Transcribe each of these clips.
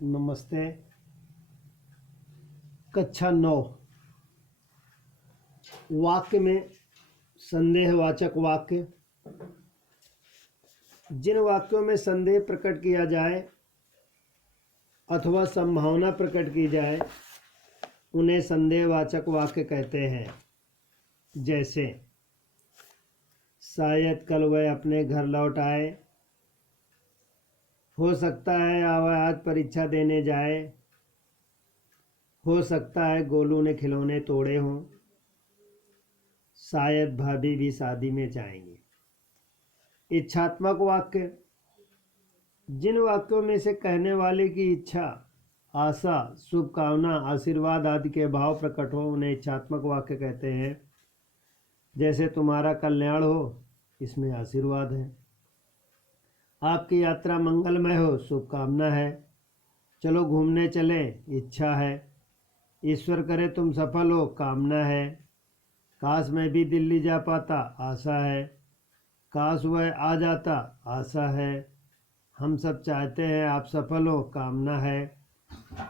नमस्ते। कक्षा 9 वाक्य में संदेहवाचक वाक्य। जिन वाक्यों में संदेह प्रकट किया जाए अथवा संभावना प्रकट की जाए उन्हें संदेहवाचक वाक्य कहते हैं। जैसे शायद कल वह अपने घर लौट आए, हो सकता है वह आज परीक्षा देने जाए, हो सकता है गोलू ने खिलौने तोड़े हों, शायद भाभी भी शादी में जाएंगे। इच्छात्मक वाक्य। जिन वाक्यों में से कहने वाले की इच्छा, आशा, शुभकामना, आशीर्वाद आदि के भाव प्रकट हो उन्हें इच्छात्मक वाक्य कहते हैं। जैसे तुम्हारा कल्याण हो, इसमें आशीर्वाद है। आपकी यात्रा मंगलमय हो, शुभकामना है। चलो घूमने चले, इच्छा है। ईश्वर करे तुम सफल हो, कामना है। काश मैं भी दिल्ली जा पाता, आशा है। काश वह आ जाता, आशा है। हम सब चाहते हैं आप सफल हो, कामना है।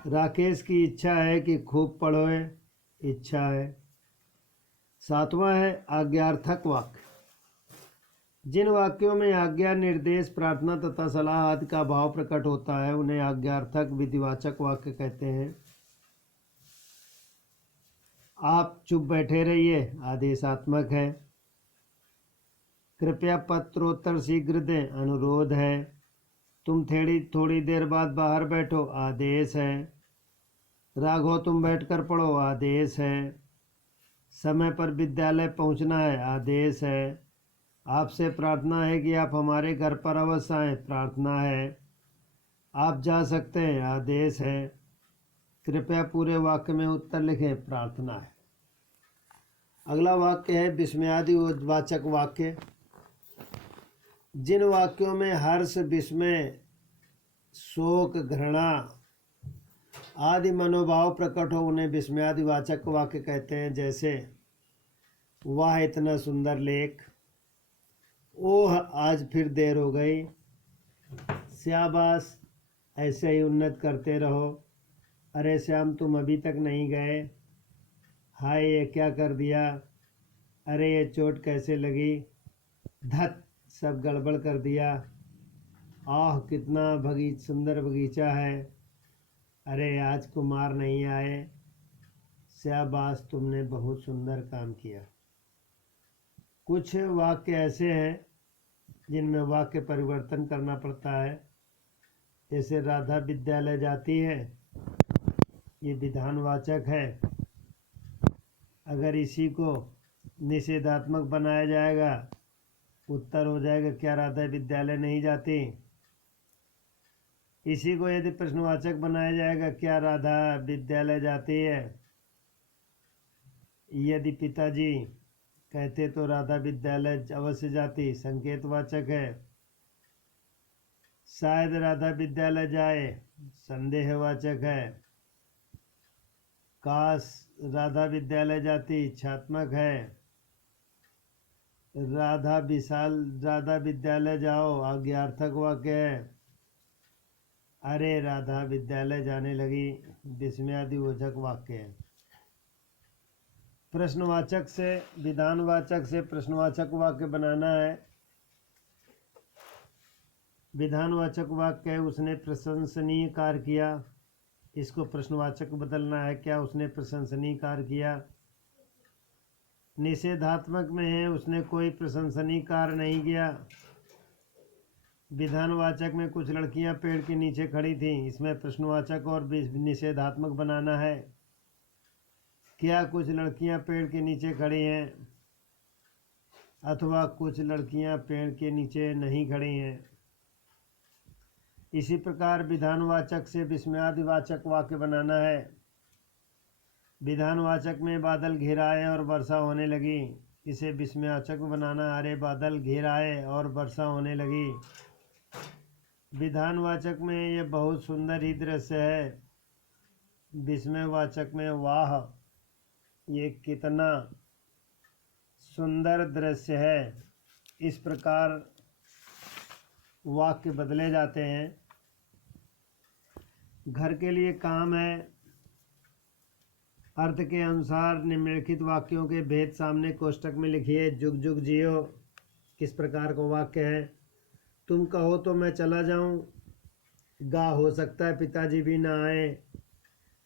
राकेश की इच्छा है कि खूब पढ़ोए, इच्छा है। 7वां है आज्ञार्थक वाक्य। जिन वाक्यों में आज्ञा, निर्देश, प्रार्थना तथा सलाह आदि का भाव प्रकट होता है उन्हें आज्ञार्थक विधिवाचक वाक्य कहते हैं। आप चुप बैठे रहिए, आदेशात्मक है। कृपया पत्रोत्तर शीघ्र दें, अनुरोध है। तुम थोड़ी देर बाद बाहर बैठो, आदेश है। राघव तुम बैठकर पढ़ो, आदेश है। समय पर विद्यालय पहुंचना है, आदेश है। आपसे प्रार्थना है कि आप हमारे घर पर अवश्य आएं, प्रार्थना है। आप जा सकते हैं, आदेश है। कृपया पूरे वाक्य में उत्तर लिखें, प्रार्थना है। अगला वाक्य है विस्मयादि वाचक वाक्य। जिन वाक्यों में हर्ष, विस्मय, शोक, घृणा आदि मनोभाव प्रकट हो उन्हें विस्मयादि वाचक वाक्य कहते हैं। जैसे वाह इतना सुंदर लेख, ओह आज फिर देर हो गई, शाबाश ऐसे ही उन्नत करते रहो, अरे श्याम तुम अभी तक नहीं गए, हाय ये क्या कर दिया, अरे ये चोट कैसे लगी, धत सब गड़बड़ कर दिया, आह कितना सुंदर बगीचा है, अरे आज कुमार नहीं आए, शाबाश तुमने बहुत सुंदर काम किया। कुछ वाक्य ऐसे हैं जिनमें वाक्य परिवर्तन करना पड़ता है। जैसे राधा विद्यालय जाती है, ये विधानवाचक है। अगर इसी को निषेधात्मक बनाया जाएगा, उत्तर हो जाएगा क्या राधा विद्यालय नहीं जाती। इसी को यदि प्रश्नवाचक बनाया जाएगा, क्या राधा विद्यालय जाती है। यदि पिताजी कहते तो राधा विद्यालय अवश्य जाती, संकेतवाचक है। शायद राधा विद्यालय जाए, संदेहवाचक है। काश राधा विद्यालय जाती, इच्छात्मक है। राधा विद्यालय जाओ, आज्ञार्थक वाक्य है। अरे राधा विद्यालय जाने लगी, विस्मयादिबोधक वाक्य है। प्रश्नवाचक से विधानवाचक से प्रश्नवाचक वाक्य बनाना है। विधानवाचक वाक्य है उसने प्रशंसनीय कार्य किया, इसको प्रश्नवाचक बदलना है, क्या उसने प्रशंसनीय कार्य किया। निषेधात्मक में है उसने कोई प्रशंसनीय कार्य नहीं किया। विधानवाचक में कुछ लड़कियां पेड़ के नीचे खड़ी थीं, इसमें प्रश्नवाचक और निषेधात्मक बनाना है। क्या कुछ लड़कियां पेड़ के नीचे खड़ी हैं, अथवा कुछ लड़कियां पेड़ के नीचे नहीं खड़ी हैं। इसी प्रकार विधानवाचक से विस्मयादिवाचक वाक्य बनाना है। विधानवाचक में बादल घिर आए और वर्षा होने लगी, इसे विस्मयावाचक बनाना, अरे बादल घिर आए और वर्षा होने लगी। विधानवाचक में ये बहुत सुंदर ही दृश्य है, विस्मयवाचक में वाह ये कितना सुंदर दृश्य है। इस प्रकार वाक्य बदले जाते हैं। घर के लिए काम है। अर्थ के अनुसार निम्नलिखित वाक्यों के भेद सामने कोष्टक में लिखिए। जुग जुग जियो किस प्रकार का वाक्य है। तुम कहो तो मैं चला जाऊं। गा हो सकता है पिताजी भी ना आए।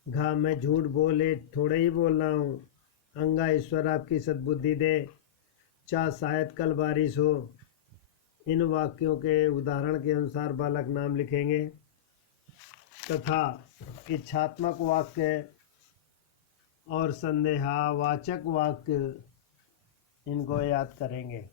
घा मैं झूठ बोले थोड़े ही बोल रहा हूँ। अंगा ईश्वर आपकी सद्बुद्धि दे। चा शायद कल बारिश हो। इन वाक्यों के उदाहरण के अनुसार बालक नाम लिखेंगे तथा इच्छात्मक वाक्य और संदेहावाचक वाक्य इनको याद करेंगे।